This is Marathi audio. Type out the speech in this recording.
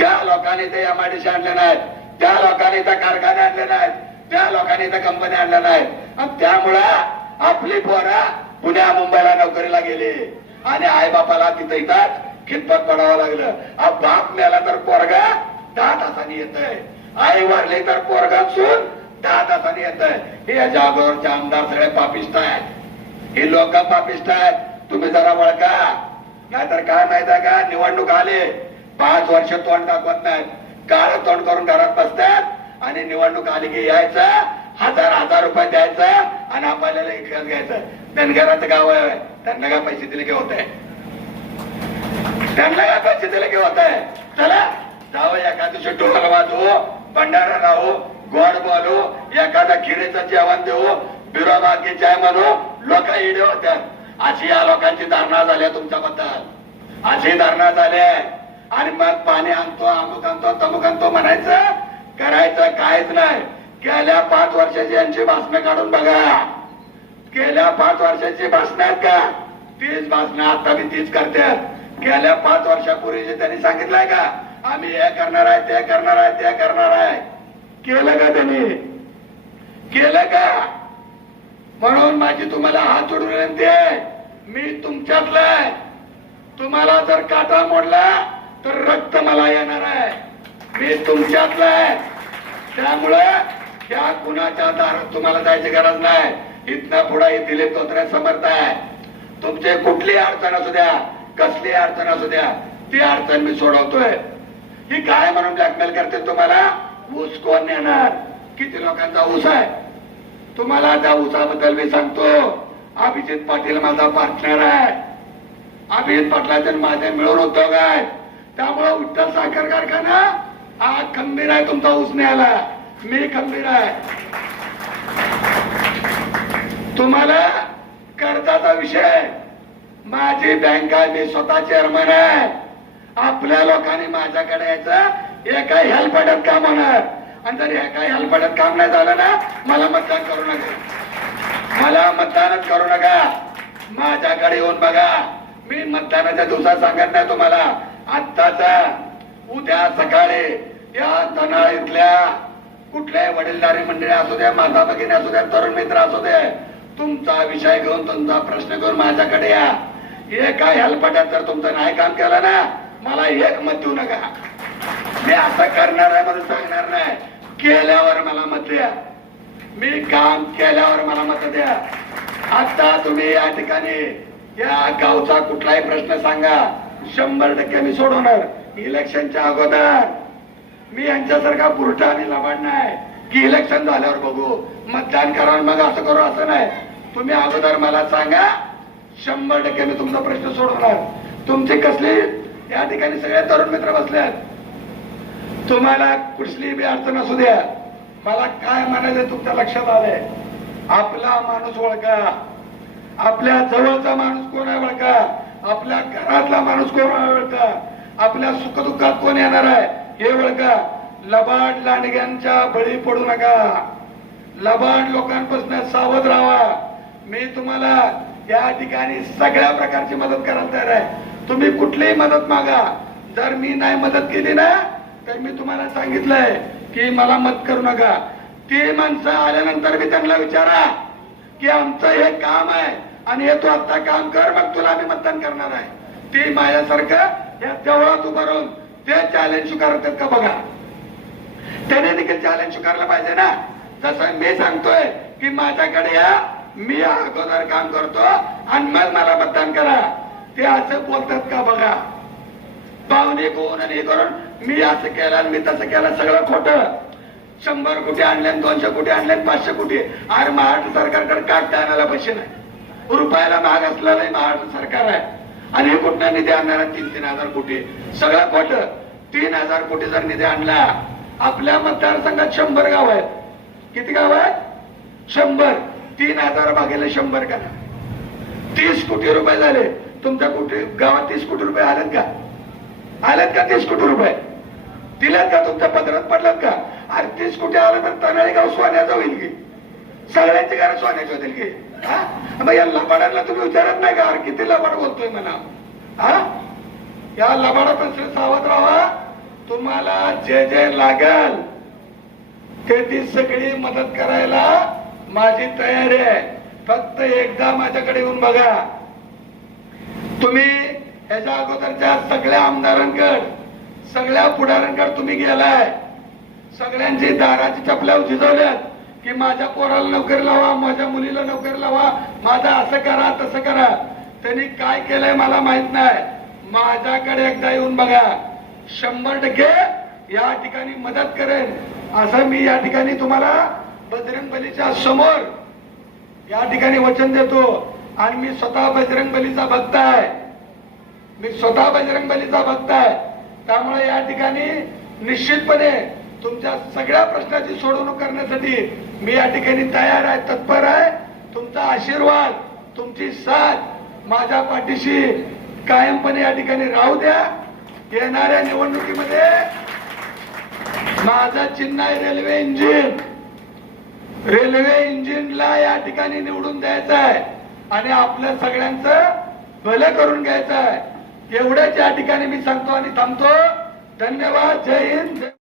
त्या लोकांनी ते सी आणले नाहीत. त्या लोकांनी त्या कारखाने आणले नाहीत. त्या लोकांनी त्या कंपन्या आणल्या नाहीत. आणि त्यामुळं आपली पोरं पुण्या मुंबईला नोकरीला गेली. आणि आई बापाला तिथं इथं खितपत पडावं लागलं. आ बाप मेला तर पोरगा दहा तासांनी येतोय. आई वारली तर पोरगा सून दहा तासांनी येतोय. हे जागोरचे आमदार सगळे पापिष्ट आहेत. हे लोक पापिष्ट आहेत. तुम्ही जरा वळका. नाहीतर काय माहिती आहे का? निवडणूक आली. पाच वर्ष तोंड दाखवत नाहीत. काळ तोंड करून घरात बसतात आणि निवडणूक आली की यायचं हजार हजार रुपये द्यायचं आणि आपल्याला इकडे घ्यायचं. धनगराचं गाव आहे. त्यांना काय पैसे दिले की होते त्यांना काय पैसे दिले की होत आहे? चला जावं एका दिवशी टोल वाजवू. भंडारा राहू गोड बोलू एखादा खिरीचं जेवण देऊ बिरोबागी जय म्हणू. लोक इडे होत्या. अशी या लोकांची धारणा झाली तुमच्याबद्दल. अशी धारणा झाली आहे. आणि मग पाणी आणतो अमुक आणतो तमुक आणतो म्हणायचं. करायचं काहीच नाही. गेल्या पाच वर्षाची यांची भाषणं काढून बघा. गेल्या पाच वर्षाची भाषणं आहेत का? तीच भाषणं आता मी तीच करते. गेल्या पाच वर्षापूर्वी त्यांनी सांगितलंय का? आम्ही हे करणार आहे ते करणार आहे ते करणार आहे. केलं का त्यांनी? केलं का? म्हणून माझी तुम्हाला हात जोडून विनंती आहे. मी तुमच्यातलाय तुम्हाला जर काटा मोडला तर रक्त मला येणार आहे. मी तुमच्यातला आहे. त्यामुळे त्या कुणाच्या दारात तुम्हाला जायची गरज नाही. इथनं पुढे हे दिलीप धोत्रे समर्थ आहे. तुमचे कुठली अडचण असू द्या कसली अडचण असू द्या ती अडचण मी सोडवतोय. ही काय म्हणून ब्लॅकमेल करते तुम्हाला? ऊस कोण नेणार? किती लोकांचा ऊस आहे? तुम्हाला त्या ऊसाबद्दल मी सांगतो. अभिजित पाटील माझा पार्टनर आहे. अभिजित पाटलाचे माझे मिळून उद्योग आहे त्यामुळे उत्तर साखर कारखाना हा खंबीर आहे तुमचा ऊस न्यायला. मी खंबीर आहे. तुम्हाला कर्जाचा विषय. माझी बँक आहे मी स्वतः चेअरमन आहे. आपल्या लोकांनी माझ्याकडे यायचं एका हेल्पड्यात काम होणार. आणि जर एका हेल्पड्यात काम नाही झालं ना मला मतदान करू नका. मला मतदानच करू नका. माझ्याकडे येऊन बघा. मी मतदानाच्या दिवसात सांगत नाही तुम्हाला. आत्ताचा उद्या सकाळी या तनाळ इथल्या कुठल्याही वडीलधारी मंडळी असू द्या माता भगिनी असू द्या तरुण मित्र असू दे तुमचा विषय घेऊन तुमचा प्रश्न घेऊन माझ्याकडे या. एका हेल्पटात जर तुमचं नाही काम केलं ना मला एक मत देऊ नका. मी असं करणार आहे म्हणून सांगणार नाही. केल्यावर मला मत द्या. मी काम केल्यावर मला मत द्या. आता तुम्ही या ठिकाणी या गावचा कुठलाही प्रश्न सांगा. शंभर टक्के मी सोडवणार. इलेक्शनच्या अगोदर. मी यांच्यासारखा पुरठा आणि लबाड नाही. की इलेक्शन झाल्यावर बघू. मतदान करा मग असं करू असं नाही. तुम्ही अगोदर मला सांगा. शंभर टक्के मी तुमचा प्रश्न सोडवणार. तुमची कसली या ठिकाणी सगळे तरुण मित्र बसल्यात तुम्हाला कुठली बी अडचण असू द्या. मला काय म्हणायचं तुमच्या लक्षात आलंय. आपला माणूस ओळखा. आपल्या जवळचा माणूस कोण आहे ओळखा? आपल्या घरातला माणूस कोण ओळखा? आपल्या सुखदुःखात कोण येणार आहे? हे ओळखा? लबाड लांडग्यांच्या बळी पडू नका. लबाड लोकांपासून सावध राहा. मी तुम्हाला या ठिकाणी सगळ्या प्रकारची मदत करायला तयार आहे. तुम्ही कुठलीही मदत मागा. जर मी नाही मदत केली ना तर मी तुम्हाला सांगितलंय की मला मत करू नका. ती माणसं आल्यानंतर मी त्यांना विचारा की आमचं हे काम आहे. आणि हे तू आता काम कर मग तुला आम्ही मतदान करणार आहे. ती माझ्यासारखं या देवळात उभं राहून ते चॅलेंज स्वीकारतात का बघा? त्याने देखील चॅलेंज स्वीकारलं पाहिजे ना? जसं मी सांगतोय की माझ्याकडे या मी अगोदर काम करतो आणि मग मला मतदान करा. ते असं बोलतात का बघा? पाहुणे कोण आणि हे करून मी असं केलं आणि मी तसं केलं सगळं खोटं. शंभर कोटी आणले दोनशे कोटी आणले पाचशे कोटी. अरे महाराष्ट्र सरकारकडे काढता आणायला पैसे नाही. रुपयाला महाग असलेलं महाराष्ट्र सरकार आहे. आणि हे कुठला निधी आणणार तीन तीन हजार कोटी. सगळं खोट. तीन हजार कोटी जर निधी आणला आपल्या मतदारसंघात शंभर गाव आहेत. किती गाव आहेत? शंभर. तीन हजार भागेला शंभर करा तीस कोटी रुपये झाले. तुमच्या कुठे गावात तीस कोटी रुपये आलेत का? आलेत का तीस कोटी रुपये? दिलेत का तुमच्या पदरात? पडलात का? अरे तीस कोटी आलं तर तनाळी गाव सोन्याचं होईल की? सगळ्यांची घरं सोन्याची होतील की? हा? मग या लबाडांना तुम्ही विचारत नाही का? अरे किती लबाड बोलतोय म्हणा. हा? या लबाडापासून सावध राहा तुम्हाला जे जे लागल ते ती सगळी मदत करायला माझी तयारी आहे. फक्त एकदा माझ्याकडे येऊन बघा. तुम्ही ह्याच्या अगोदरच्या सगळ्या आमदारांकड सगळ्या पुढाऱ्यांकड तुम्ही गेलाय. सगळ्यांची दाराची चपल्या उजिजवल्यात की माझ्या पोराला नोकरी लावा माझ्या मुलीला नोकरी लावा माझं असं करा तसं करा. त्यांनी काय केलंय मला माहीत नाही. माझ्याकडे एकदा येऊन बघा. शंभर टक्के या ठिकाणी मदत करेन. असं मी या ठिकाणी तुम्हाला बजरंग बलीच्या समोर या ठिकाणी वचन देतो. आणि मी स्वतः बजरंग बलीचा भक्त आहे. मी स्वतः बजरंग बलीचा भक्त आहे. त्यामुळे या ठिकाणी निश्चितपणे तुमच्या सगळ्या प्रश्नाची सोडवणूक करण्यासाठी मी या ठिकाणी तयार आहे तत्पर आहे. तुमचा आशीर्वाद तुमची साथ माझ्या पाठीशी कायमपणे या ठिकाणी राहू द्या. येणाऱ्या निवडणुकीमध्ये माझं चिन्ह आहे रेल्वे इंजिन रेल्वे इंजिनला या ठिकाणी निवडून द्यायचं आहे आणि आपल्या सगळ्यांचं भलं करून घ्यायचं आहे. एवढंच या ठिकाणी मी सांगतो आणि थांबतो. धन्यवाद. जय हिंद.